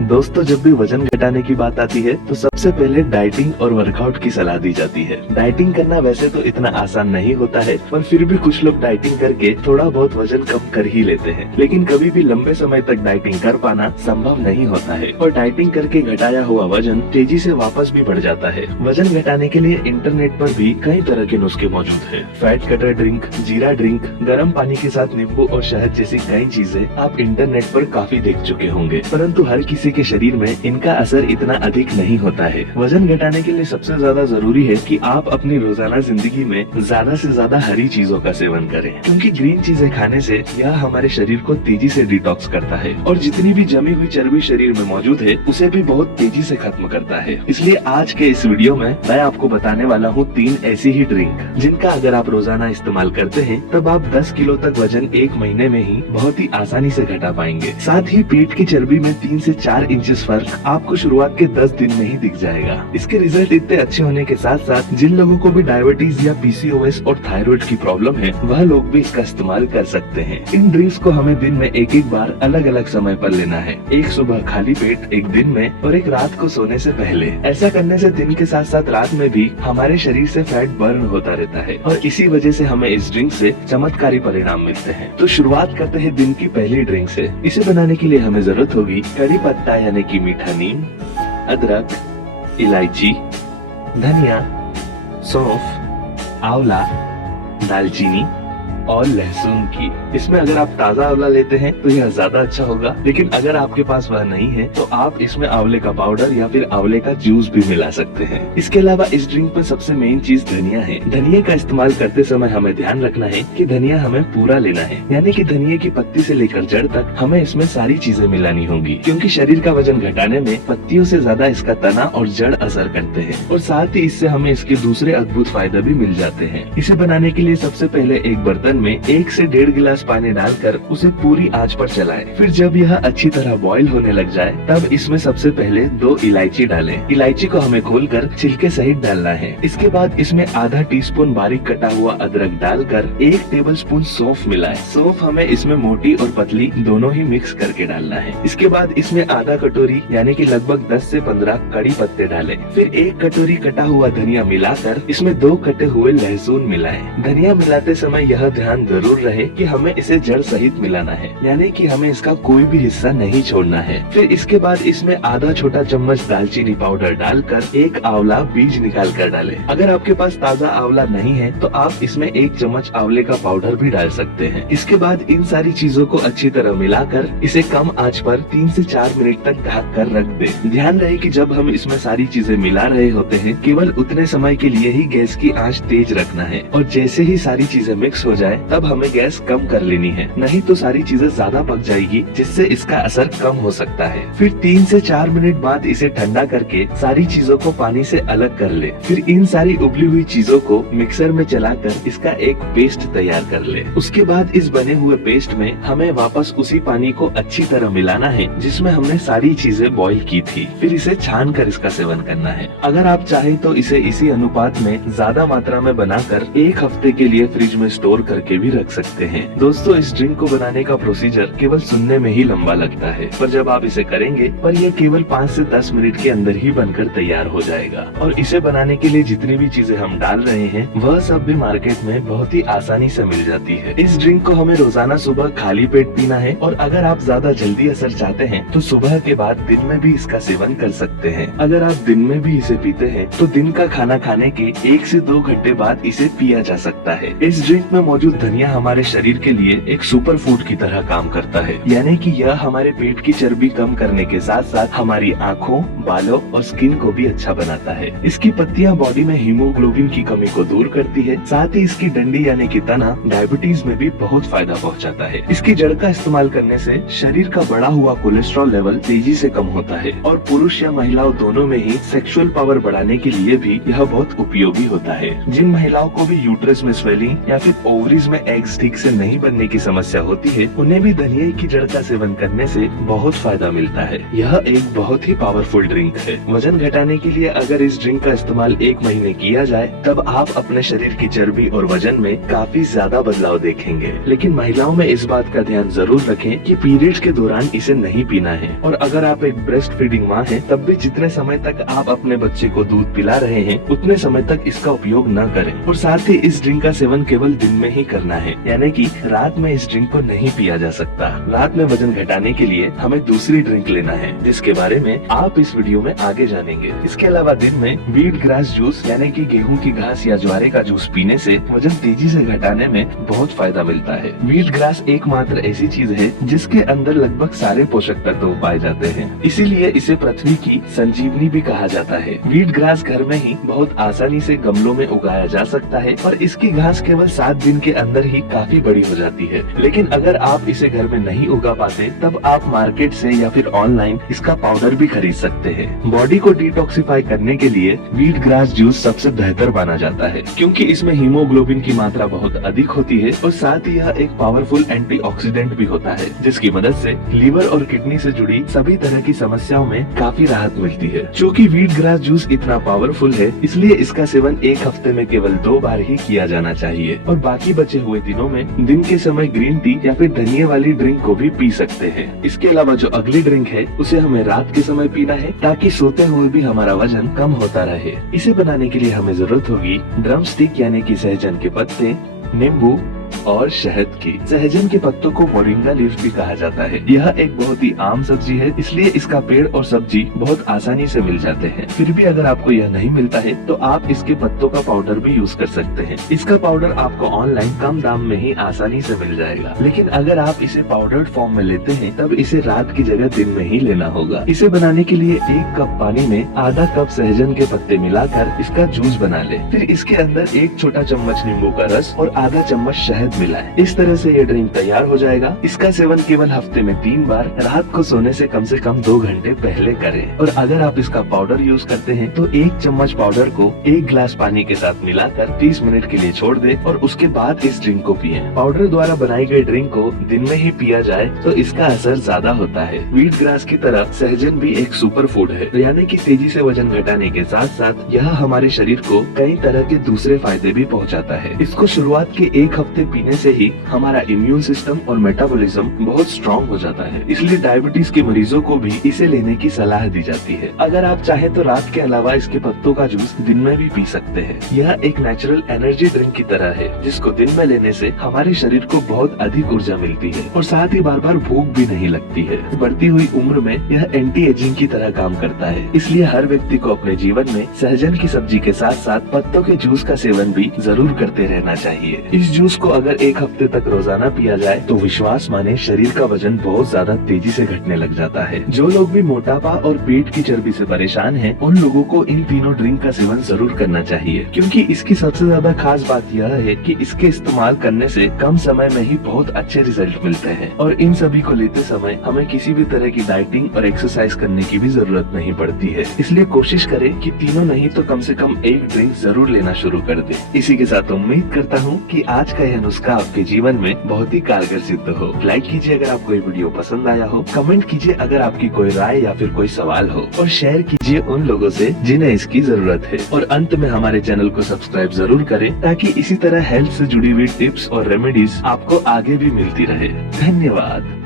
दोस्तों, जब भी वजन घटाने की बात आती है तो सबसे पहले डाइटिंग और वर्कआउट की सलाह दी जाती है। डाइटिंग करना वैसे तो इतना आसान नहीं होता है, पर फिर भी कुछ लोग डाइटिंग करके थोड़ा बहुत वजन कम कर ही लेते हैं। लेकिन कभी भी लंबे समय तक डाइटिंग कर पाना संभव नहीं होता है और डाइटिंग करके घटाया हुआ वजन तेजी से वापस भी बढ़ जाता है। वजन घटाने के लिए इंटरनेट पर भी कई तरह के नुस्खे मौजूद है। फैट कटर ड्रिंक, जीरा ड्रिंक, गर्म पानी के साथ नींबू और शहद जैसी कई चीजें आप इंटरनेट पर काफी देख चुके होंगे, परंतु हर किसी के शरीर में इनका असर इतना अधिक नहीं होता है। वजन घटाने के लिए सबसे ज्यादा जरूरी है कि आप अपनी रोजाना जिंदगी में ज्यादा से ज्यादा हरी चीजों का सेवन करें, क्योंकि ग्रीन चीजें खाने से यह हमारे शरीर को तेजी से डिटॉक्स करता है और जितनी भी जमी हुई चर्बी शरीर में मौजूद है उसे भी बहुत तेजी से खत्म करता है। इसलिए आज के इस वीडियो में मैं आपको बताने वाला हूँ 3 ऐसी ही ड्रिंक जिनका अगर आप रोजाना इस्तेमाल करते हैं तब आप 10 किलो तक वजन 1 महीने में ही बहुत ही आसानी से घटा पाएंगे। साथ ही पेट की चर्बी में 3 से 4 इंचेस फर्क आपको शुरुआत के 10 दिन में ही दिख जाएगा। इसके रिजल्ट इतने अच्छे होने के साथ साथ जिन लोगों को भी डायबिटीज या पीसीओएस और थायराइड की प्रॉब्लम है वह लोग भी इसका इस्तेमाल कर सकते हैं। इन ड्रिंक्स को हमें दिन में एक एक बार अलग अलग समय पर लेना है। एक सुबह खाली पेट, एक दिन में और एक रात को सोने से पहले। ऐसा करने से दिन के साथ साथ रात में भी हमारे शरीर से फैट बर्न होता रहता है और इसी वजह से हमें इस ड्रिंक से चमत्कारी परिणाम मिलते हैं। तो शुरुआत करते हैं दिन की पहली ड्रिंक से। इसे बनाने के लिए हमें जरूरत होगी करी पत्ता यानी कि मीठा नीम, अदरक, इलायची, धनिया, सौंफ, आंवला, दालचीनी और लहसुन की। इसमें अगर आप ताजा आंवला लेते हैं तो यह ज्यादा अच्छा होगा, लेकिन अगर आपके पास वह नहीं है तो आप इसमें आंवले का पाउडर या फिर आंवले का जूस भी मिला सकते हैं। इसके अलावा इस ड्रिंक में सबसे मेन चीज धनिया है। धनिया का इस्तेमाल करते समय हमें ध्यान रखना है कि धनिया हमें पूरा लेना है, यानी कि धनिया की पत्ती से लेकर जड़ तक हमें इसमें सारी चीजें मिलानी होंगी, क्योंकि शरीर का वजन घटाने में पत्तियों से ज्यादा इसका तना और जड़ असर करते हैं और साथ ही इससे हमें इसके दूसरे अद्भुत फायदे भी मिल जाते हैं। इसे बनाने के लिए सबसे पहले एक बर्तन में 1 से 1.5 गिलास पानी डालकर उसे पूरी आंच पर चलाएं। फिर जब यह अच्छी तरह बॉईल होने लग जाए तब इसमें सबसे पहले 2 इलायची डालें। इलायची को हमें खोलकर छिलके सहित डालना है। इसके बाद इसमें आधा टीस्पून बारीक कटा हुआ अदरक डालकर 1 टेबलस्पून सौंफ मिलाएं। सौंफ हमें इसमें मोटी और पतली दोनों ही मिक्स करके डालना है। इसके बाद इसमें आधा कटोरी यानी कि लगभग 10 से 15 कड़ी पत्ते डालें। फिर 1 कटोरी कटा हुआ धनिया मिलाकर इसमें 2 कटे हुए लहसुन मिलाएं। धनिया मिलाते समय यह ध्यान जरूर रहे कि हमें इसे जड़ सहित मिलाना है, यानी कि हमें इसका कोई भी हिस्सा नहीं छोड़ना है। फिर इसके बाद इसमें आधा छोटा चम्मच दालचीनी पाउडर डालकर 1 आंवला बीज निकाल कर डालें। अगर आपके पास ताजा आंवला नहीं है तो आप इसमें 1 चम्मच आंवले का पाउडर भी डाल सकते हैं। इसके बाद इन सारी चीजों को अच्छी तरह मिलाकर इसे कम आंच पर 3 से 4 मिनट तक ढक कर रख दें। ध्यान रहे कि जब हम इसमें सारी चीजें मिला रहे होते हैं केवल उतने समय के लिए ही गैस की आंच तेज रखना है और जैसे ही सारी चीजें मिक्स हो जाए तब हमें गैस कम कर लेनी है, नहीं तो सारी चीजें ज्यादा पक जाएगी जिससे इसका असर कम हो सकता है। फिर 3 से 4 मिनट बाद इसे ठंडा करके सारी चीजों को पानी से अलग कर ले। फिर इन सारी उबली हुई चीजों को मिक्सर में चलाकर इसका एक पेस्ट तैयार कर ले। उसके बाद इस बने हुए पेस्ट में हमें वापस उसी पानी को अच्छी तरह मिलाना है जिसमें हमने सारी चीजें बॉईल की थी। फिर इसे छान कर इसका सेवन करना है। अगर आप चाहें तो इसे इसी अनुपात में ज्यादा मात्रा में बनाकर 1 हफ्ते के लिए फ्रिज में स्टोर करके भी रख सकते हैं। दोस्तों, इस ड्रिंक को बनाने का प्रोसीजर केवल सुनने में ही लंबा लगता है, पर जब आप इसे करेंगे पर यह केवल 5 से 10 मिनट के अंदर ही बनकर तैयार हो जाएगा। और इसे बनाने के लिए जितनी भी चीजें हम डाल रहे हैं वह सब भी मार्केट में बहुत ही आसानी से मिल जाती है। इस ड्रिंक को हमें रोजाना सुबह खाली पेट पीना है और अगर आप ज्यादा जल्दी असर चाहते हैं तो सुबह के बाद दिन में भी इसका सेवन कर सकते हैं। अगर आप दिन में भी इसे पीते हैं तो दिन का खाना खाने के 1 से 2 घंटे बाद इसे पिया जा सकता है। इस ड्रिंक में मौजूद धनिया हमारे शरीर के लिए एक सुपर फूड की तरह काम करता है, यानी कि यह हमारे पेट की चर्बी कम करने के साथ साथ हमारी आँखों, बालों और स्किन को भी अच्छा बनाता है। इसकी पत्तियां बॉडी में हीमोग्लोबिन की कमी को दूर करती है। साथ ही इसकी डंडी यानी कि तना डायबिटीज में भी बहुत फायदा पहुंचाता है। इसकी जड़ का इस्तेमाल करने से शरीर का बढ़ा हुआ कोलेस्ट्रॉल लेवल तेजी से कम होता है और पुरुष या महिलाओं दोनों में ही सेक्सुअल पावर बढ़ाने के लिए भी यह बहुत उपयोगी होता है। जिन महिलाओं को भी यूट्रस में स्वेलिंग या फिर ओवरी डायबिटीज में एग्स ठीक से नहीं बनने की समस्या होती है, उन्हें भी धनिया की जड़ का सेवन करने से बहुत फायदा मिलता है। यह एक बहुत ही पावरफुल ड्रिंक है। वजन घटाने के लिए अगर इस ड्रिंक का इस्तेमाल 1 महीने किया जाए तब आप अपने शरीर की चर्बी और वजन में काफी ज्यादा बदलाव देखेंगे। लेकिन महिलाओं में इस बात का ध्यान जरूर रखें कि पीरियड्स के दौरान इसे नहीं पीना है। और अगर आप एक ब्रेस्ट फीडिंग माँ हैं, तब भी जितने समय तक आप अपने बच्चे को दूध पिला रहे हैं उतने समय तक इसका उपयोग न करें। और साथ ही इस ड्रिंक का सेवन केवल दिन में ही करना है, यानी कि रात में इस ड्रिंक को नहीं पिया जा सकता। रात में वजन घटाने के लिए हमें दूसरी ड्रिंक लेना है, जिसके बारे में आप इस वीडियो में आगे जानेंगे। इसके अलावा दिन में व्हीट ग्रास जूस यानी कि गेहूं की घास या ज्वारे का जूस पीने से वजन तेजी से घटाने में बहुत फायदा मिलता है। व्हीट ग्रास एकमात्र ऐसी चीज है जिसके अंदर लगभग सारे पोषक तत्व पाए जाते हैं, इसीलिए इसे पृथ्वी की संजीवनी भी कहा जाता है। व्हीट ग्रास घर में ही बहुत आसानी से गमलों में उगाया जा सकता है और इसकी घास केवल 7 दिन के अंदर ही काफी बड़ी हो जाती है। लेकिन अगर आप इसे घर में नहीं उगा पाते तब आप मार्केट से या फिर ऑनलाइन इसका पाउडर भी खरीद सकते हैं। बॉडी को डिटॉक्सिफाई करने के लिए व्हीट ग्रास जूस सबसे बेहतर माना जाता है, क्योंकि इसमें हीमोग्लोबिन की मात्रा बहुत अधिक होती है और साथ ही यह एक पावरफुल एंटीऑक्सीडेंट भी होता है, जिसकी मदद से लीवर और किडनी से जुड़ी सभी तरह की समस्याओं में काफी राहत मिलती है। चूँकि व्हीट ग्रास जूस इतना पावरफुल है, इसलिए इसका सेवन 1 हफ्ते में केवल 2 बार ही किया जाना चाहिए और बाकी बचे हुए दिनों में दिन के समय ग्रीन टी या फिर धनिया वाली ड्रिंक को भी पी सकते हैं। इसके अलावा जो अगली ड्रिंक है उसे हमें रात के समय पीना है, ताकि सोते हुए भी हमारा वजन कम होता रहे। इसे बनाने के लिए हमें जरूरत होगी ड्रम स्टिक यानी कि सहजन के पत्ते, नींबू और शहद की। सहजन के पत्तों को मोरिंगा लीव्स भी कहा जाता है। यह एक बहुत ही आम सब्जी है, इसलिए इसका पेड़ और सब्जी बहुत आसानी से मिल जाते हैं। फिर भी अगर आपको यह नहीं मिलता है तो आप इसके पत्तों का पाउडर भी यूज कर सकते हैं। इसका पाउडर आपको ऑनलाइन कम दाम में ही आसानी से मिल जाएगा। लेकिन अगर आप इसे पाउडर्ड फॉर्म में लेते हैं तब इसे रात की जगह दिन में ही लेना होगा। इसे बनाने के लिए 1 कप पानी में आधा कप सहजन के पत्ते मिलाकर इसका जूस बना ले। फिर इसके अंदर 1 छोटा चम्मच नींबू का रस और आधा चम्मच शहद मिलाएं। इस तरह से ये ड्रिंक तैयार हो जाएगा। इसका सेवन केवल हफ्ते में 3 बार रात को सोने से कम 2 घंटे पहले करें। और अगर आप इसका पाउडर यूज करते हैं तो 1 चम्मच पाउडर को 1 गिलास पानी के साथ मिलाकर 30 मिनट के लिए छोड़ दें और उसके बाद इस ड्रिंक को पिए। पाउडर द्वारा बनाई गई ड्रिंक को दिन में ही पिया जाए तो इसका असर ज्यादा होता है। व्हीट ग्रास की तरह सहजन भी एक सुपर फूड है, यानी कि तेजी से वजन घटाने के साथ साथ यह हमारे शरीर को कई तरह के दूसरे फायदे भी पहुंचाता है। इसको शुरुआत के 1 हफ्ते पीने से ही हमारा इम्यून सिस्टम और मेटाबॉलिज्म बहुत स्ट्रॉन्ग हो जाता है। इसलिए डायबिटीज के मरीजों को भी इसे लेने की सलाह दी जाती है। अगर आप चाहे तो रात के अलावा इसके पत्तों का जूस दिन में भी पी सकते हैं। यह एक नेचुरल एनर्जी ड्रिंक की तरह है, जिसको दिन में लेने से हमारे शरीर को बहुत अधिक ऊर्जा मिलती है और साथ ही बार बार भूख भी नहीं लगती है। बढ़ती हुई उम्र में यह एंटी एजिंग की तरह काम करता है। इसलिए हर व्यक्ति को अपने जीवन में सहजन की सब्जी के साथ साथ पत्तों के जूस का सेवन भी जरूर करते रहना चाहिए। इस जूस को अगर 1 हफ्ते तक रोजाना पिया जाए तो विश्वास माने शरीर का वजन बहुत ज्यादा तेजी से घटने लग जाता है। जो लोग भी मोटापा और पेट की चर्बी से परेशान हैं, उन लोगों को इन तीनों ड्रिंक का सेवन जरूर करना चाहिए, क्योंकि इसकी सबसे ज्यादा खास बात यह है कि इसके इस्तेमाल करने से कम समय में ही बहुत अच्छे रिजल्ट मिलते हैं। और इन सभी को लेते समय हमें किसी भी तरह की डाइटिंग और एक्सरसाइज करने की भी जरूरत नहीं पड़ती है। इसलिए कोशिश करें कि तीनों नहीं तो कम से कम 1 ड्रिंक जरूर लेना शुरू कर दें। इसी के साथ उम्मीद करता हूँ कि आज का यह नुस्खा आपके जीवन में बहुत ही कारगर सिद्ध हो। लाइक कीजिए अगर आपको ये वीडियो पसंद आया हो, कमेंट कीजिए अगर आपकी कोई राय या फिर कोई सवाल हो और शेयर कीजिए उन लोगों से जिन्हें इसकी जरूरत है। और अंत में हमारे चैनल को सब्सक्राइब जरूर करें, ताकि इसी तरह हेल्थ से जुड़ी हुई टिप्स और रेमेडीज आपको आगे भी मिलती रहे। धन्यवाद।